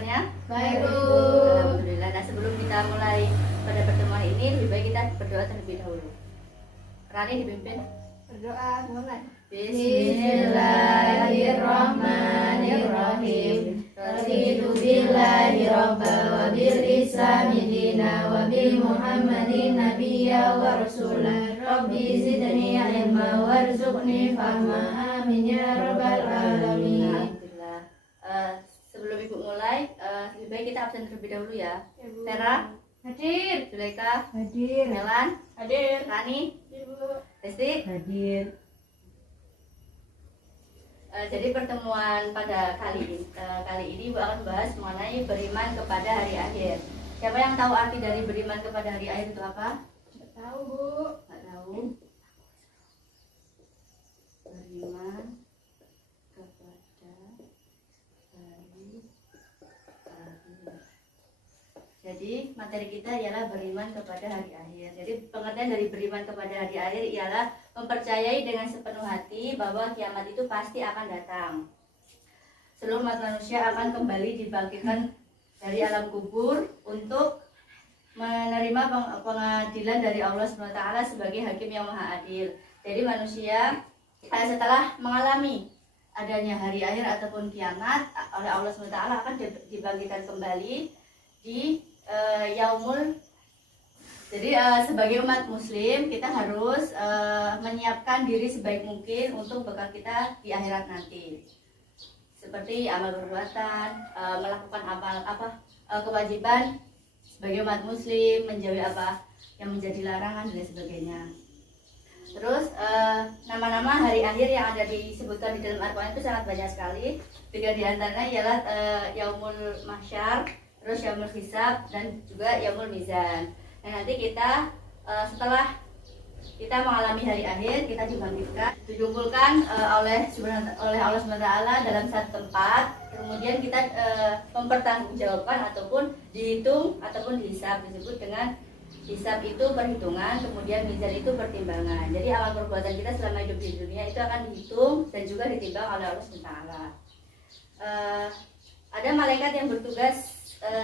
kabarnya? Baik, Bu. Alhamdulillah. Nah, sebelum kita mulai pada pertemuan ini, lebih baik kita berdoa terlebih dahulu. Rani dipimpin. Berdoa mulai. Bismillahirrahmanirrahim. Raditu billahi robba wa bil islami dina wa bil muhammadin nabiyya wa rasulah. Rabbi zidni ilma warzuqni fahma. Amin ya rabbal alamin. Alhamdulillah. Sebelum Ibu mulai, lebih baik kita absen terlebih dahulu ya. Vera, Hadir. Zulaika, Hadir. Melan, Hadir. Rani, Ibu. Resti. Hadir. Jadi pertemuan pada kali ini Ibu akan membahas mengenai beriman kepada hari akhir. Siapa yang tahu arti dari beriman kepada hari akhir itu apa? Nggak tahu, Bu. Nggak tahu. Beriman kepada hari akhir. Jadi materi kita ialah beriman kepada hari akhir. Jadi pengertian dari beriman kepada hari akhir ialah mempercayai dengan sepenuh hati bahwa kiamat itu pasti akan datang. Seluruh umat manusia akan kembali dibangkitkan dari alam kubur untuk menerima pengadilan dari Allah SWT sebagai hakim yang maha adil. Jadi manusia setelah mengalami adanya hari akhir ataupun kiamat oleh Allah SWT akan dibangkitkan kembali di yaumul. Jadi sebagai umat muslim kita harus menyiapkan diri sebaik mungkin untuk bekal kita di akhirat nanti. Seperti amal perbuatan, melakukan kewajiban sebagai umat muslim, menjauhi apa yang menjadi larangan dan sebagainya. Terus nama-nama hari akhir yang ada disebutkan di dalam Al-Quran itu sangat banyak sekali. 3 di antaranya ialah Yaumul Mahsyar, terus Yaumul Hisab, dan juga Yaumul Mizan. Nah, nanti kita setelah kita mengalami hari akhir, kita dikumpulkan oleh Allah SWT dalam satu tempat. Kemudian kita mempertanggungjawabkan ataupun dihitung ataupun dihisab. Disebut dengan hisab itu perhitungan, kemudian mizan itu pertimbangan. Jadi amal perbuatan kita selama hidup di dunia itu akan dihitung dan juga ditimbang oleh Allah SWT. Ada malaikat yang bertugas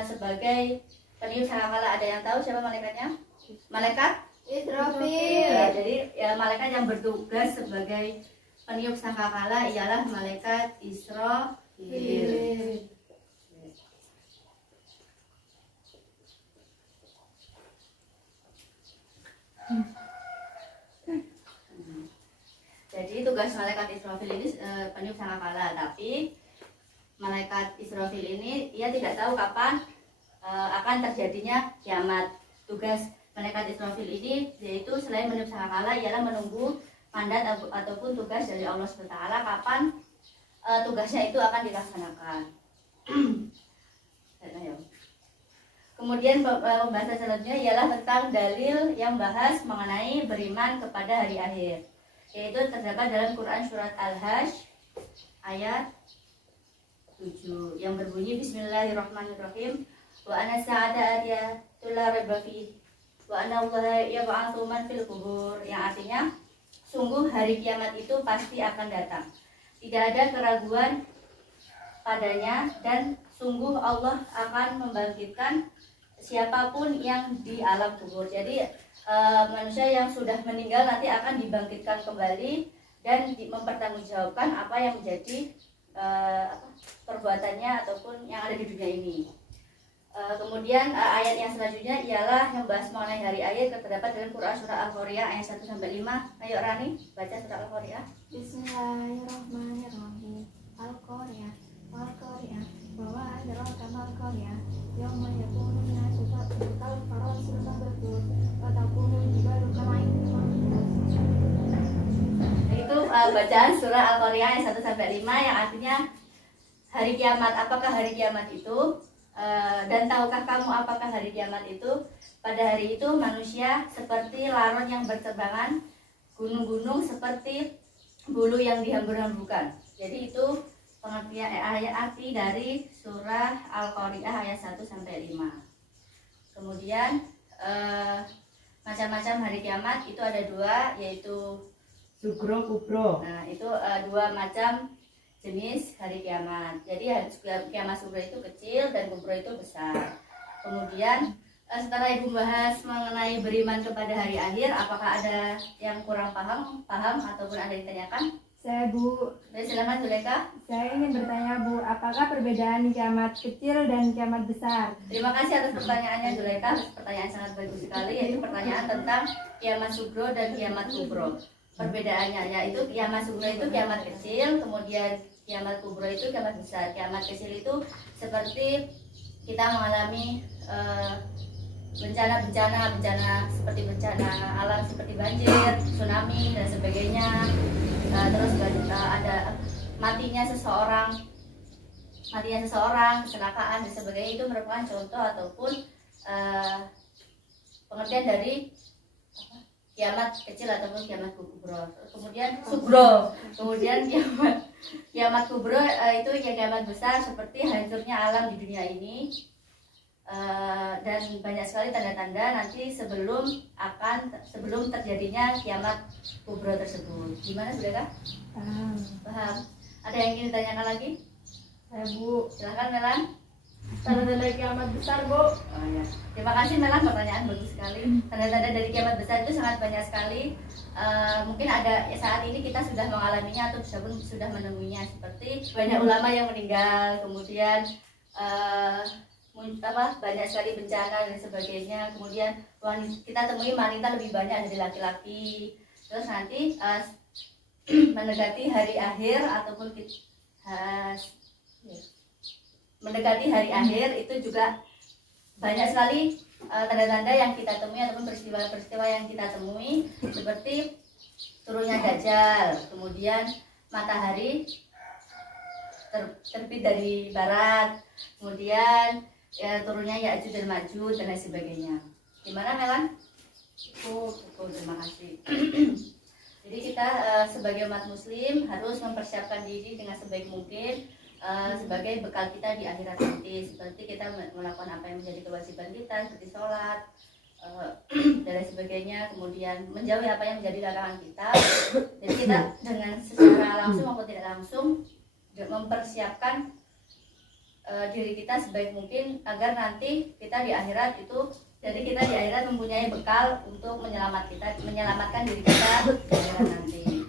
sebagai peniup sangkakala. Ada yang tahu siapa malaikatnya? Malaikat Israfil. jadi malaikat yang bertugas sebagai peniup sangkakala ialah malaikat Israfil. Jadi tugas malaikat Israfil ini peniup sangkakala, tapi malaikat Israfil ini ia tidak tahu kapan akan terjadinya kiamat. Tugas malaikat Israfil ini yaitu selain meniup sangkakala ialah menunggu mandat ataupun tugas dari Allah SWT kapan tugasnya itu akan dilaksanakan. Kemudian pembahasan selanjutnya ialah tentang dalil yang bahas mengenai beriman kepada hari akhir, yaitu terdapat dalam Quran surat Al-Hajj ayat 7 yang berbunyi Bismillahirrahmanirrahim. Wa ana sa'ata atiyatul la raiba fi wa anna Allah yab'atsu man fil qubur, yang artinya sungguh hari kiamat itu pasti akan datang, tidak ada keraguan padanya, dan sungguh Allah akan membangkitkan siapapun yang di alam kubur. Jadi manusia yang sudah meninggal nanti akan dibangkitkan kembali dan mempertanggungjawabkan apa yang menjadi perbuatannya ataupun yang ada di dunia ini. Kemudian ayat yang selanjutnya ialah yang membahas mengenai hari akhir, terdapat dalam Quran surah Al-Qari'ah ayat 1-5. Ayo Rani, baca surah Al-Qari'ah. Bismillahirrahmanirrahim. Al-Qari'ah. Al-Qari'ah. Bahwa adraka mal-Qari'ah. Yauma yakunu nasu kal farasil mabthus wa takunu jibalu kal-'aini al-manfus. Itu bacaan surah Al-Qari'ah ayat 1-5 yang artinya hari kiamat. Apakah hari kiamat itu? Dan tahukah kamu apakah hari kiamat itu? Pada hari itu manusia seperti laron yang berterbangan, gunung-gunung seperti bulu yang dihambur-hamburkan. Jadi itu pengertian ayat arti dari surah Al-Qari'ah ayat 1-5. Kemudian macam-macam hari kiamat itu ada 2, yaitu Sugro kubro. nah itu 2 macam jenis hari kiamat. Jadi kiamat sugra itu kecil dan kubro itu besar. Kemudian setelah Ibu bahas mengenai beriman kepada hari akhir, apakah ada yang kurang paham ataupun ada yang ditanyakan? Saya Bu, Baik, silakan Zuleka. saya ingin bertanya Bu, apakah perbedaan kiamat kecil dan kiamat besar? Terima kasih atas pertanyaannya Zuleka. Pertanyaan sangat bagus sekali, yaitu pertanyaan tentang kiamat sugro dan kiamat kubro. Perbedaannya yaitu kiamat sugro itu kiamat kecil, kemudian kiamat kubro itu kiamat besar. Kiamat kecil itu seperti kita mengalami bencana seperti bencana alam seperti banjir, tsunami dan sebagainya. Terus ada matinya seseorang, kecelakaan dan sebagainya, itu merupakan contoh ataupun pengertian dari kiamat kecil ataupun kiamat kubro. Kemudian kiamat kubro itu kiamat besar seperti hancurnya alam di dunia ini. Dan banyak sekali tanda-tanda nanti sebelum terjadinya kiamat kubro tersebut. Gimana Saudara? Paham? Ada yang ingin ditanyakan lagi? Saya Bu, Silahkan Melan. tanda-tanda kiamat besar Bu. Oh ya. Terima kasih Melan, pertanyaan bagus sekali. Tanda-tanda dari kiamat besar itu sangat banyak sekali. Mungkin ada saat ini kita sudah mengalaminya atau sudah menemuinya, seperti banyak ulama yang meninggal, kemudian banyak sekali bencana dan sebagainya. Kemudian kita temui wanita lebih banyak dari laki-laki. Terus nanti mendekati hari akhir ataupun mendekati hari akhir itu juga banyak sekali tanda-tanda yang kita temui ataupun peristiwa-peristiwa yang kita temui, seperti turunnya Dajjal, kemudian matahari terbit dari barat, kemudian turunnya Ya'juj dan Ma'juj dan lain sebagainya. Gimana Melan? Terima kasih. Jadi kita sebagai umat muslim harus mempersiapkan diri dengan sebaik mungkin sebagai bekal kita di akhirat nanti, seperti kita melakukan apa yang menjadi kewajiban kita seperti sholat dan lain sebagainya, kemudian menjauhi apa yang menjadi larangan kita. Jadi kita dengan secara langsung maupun tidak langsung mempersiapkan diri kita sebaik mungkin agar nanti kita di akhirat mempunyai bekal untuk menyelamatkan diri kita di akhirat nanti.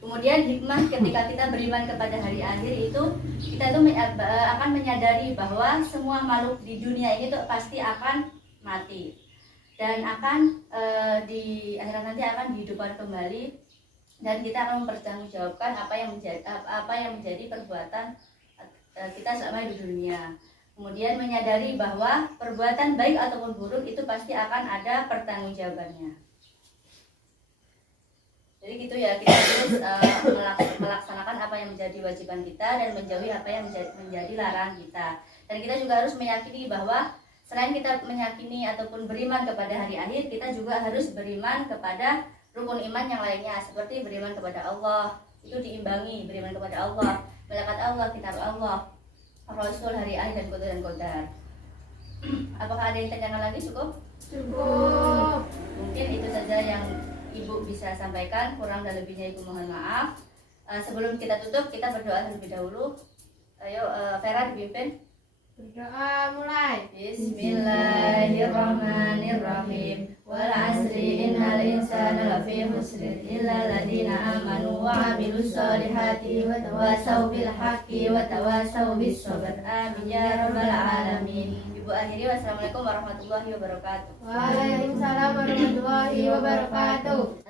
Kemudian hikmah ketika kita beriman kepada hari akhir itu, kita itu akan menyadari bahwa semua makhluk di dunia ini tuh pasti akan mati dan akan di akhirat nanti akan dihidupkan kembali, dan kita akan mempertanggungjawabkan apa yang menjadi perbuatan kita selama di dunia. Kemudian menyadari bahwa perbuatan baik ataupun buruk itu pasti akan ada pertanggungjawabannya. Jadi gitu ya, kita harus melaksanakan apa yang menjadi wajiban kita dan menjauhi apa yang menjadi larangan kita. Dan kita juga harus meyakini bahwa selain kita meyakini ataupun beriman kepada hari akhir, kita juga harus beriman kepada rukun iman yang lainnya, seperti beriman kepada Allah. Itu diimbangi beriman kepada Allah, malaikat Allah, kitab Allah, Rasul, hari akhir, dan qadar. Apakah ada yang tanyakan lagi? Cukup? Mungkin itu saja yang Ibu bisa sampaikan, kurang dan lebihnya Ibu mohon maaf. Sebelum kita tutup, kita berdoa terlebih dahulu. Ayo Vera dipimpin. Berdoa mulai. Bismillahirrahmanirrahim. Wal asri innal insana lafi khusrin illa alladziina amanu wa 'amilus solihati wa tawassaw bil haqqi wa tawassaw bis sabr. Amin ya rabbal alamin. Ibu akhiri, wassalamualaikum warahmatullahi wabarakatuh. Waalaikumsalam warahmatullahi wabarakatuh.